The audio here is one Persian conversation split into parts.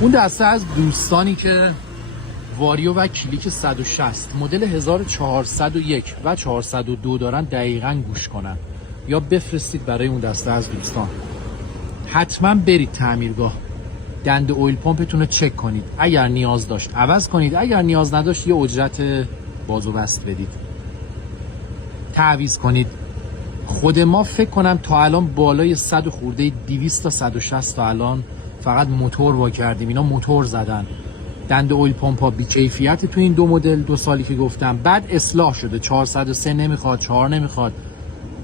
اون دسته از دوستانی که واریو و کلیک 160 مدل 1401 و 402 دارن دقیقاً گوش کنن یا بفرستید برای اون دسته از دوستان. حتما برید تعمیرگاه، دنده اویل پمپتون رو چک کنید، اگر نیاز داشت عوض کنید، اگر نیاز نداشت یه اجرت باز و بست بدید، تعویض کنید. خود ما فکر کنم تا الان بالای 100 خورده 200 تا 160 تا الان فقط موتور وا کردیم، اینا موتور زدن. دنده اویل پمپ ها بی کیفیت تو این دو مدل 2 سالی که گفتم، بعد اصلاح شده 403 نمیخواد، 4 نمیخواد،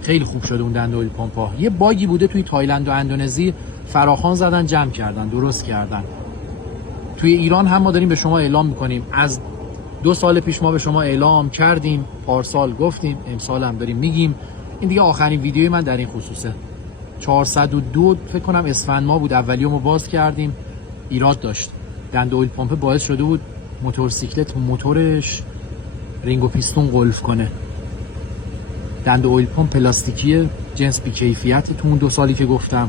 خیلی خوب شده اون دنده اویل پمپ ها. یه باگی بوده توی تایلند و اندونزی، فراخوان زدن جمع کردن درست کردن. توی ایران هم ما داریم به شما اعلام میکنیم، از 2 سال پیش ما به شما اعلام کردیم، پارسال گفتیم، امسال هم داریم میگیم. این دیگه آخرین ویدیوی من در این خصوصه. 402 فکر کنم اسفند ما بود اولیو ما باز کردیم، ایراد داشت. دنده اویل پمپ باعث شده بود موتورسیکلت موتورش رینگ و پیستون قلف کنه. دنده اویل پمپ پلاستیکی جنس بی کیفیت تو اون 2 سالی که گفتم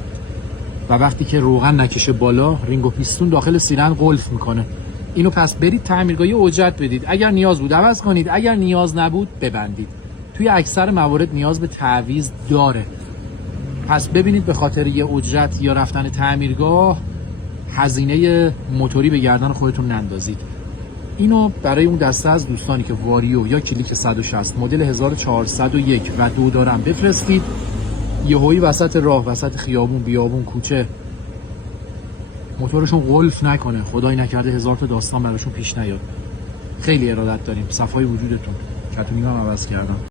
و وقتی که روغن نکشه بالا رینگ و پیستون داخل سیلن قلف میکنه. اینو پس برید تعمیرگاهی اجرت بدید، اگر نیاز بود عوض کنید، اگر نیاز نبود ببندید. توی اکثر موارد نیاز به تعویض داره، پس ببینید به خاطر یه اجرت یا رفتن تعمیرگاه هزینه موتوری به گردن خودتون نندازید. اینو برای اون دسته از دوستانی که واریو یا کلیک 160 مدل 1401 و 2 دارن بفرستید. یهویی وسط راه، وسط خیابون، بیابون، کوچه موتورشون قلف نکنه، خدای نکرده 1000 تا داستان براشون پیش نیاد. خیلی ارادت داریم. صفای وجودتون. کتونی هم عوض کردم.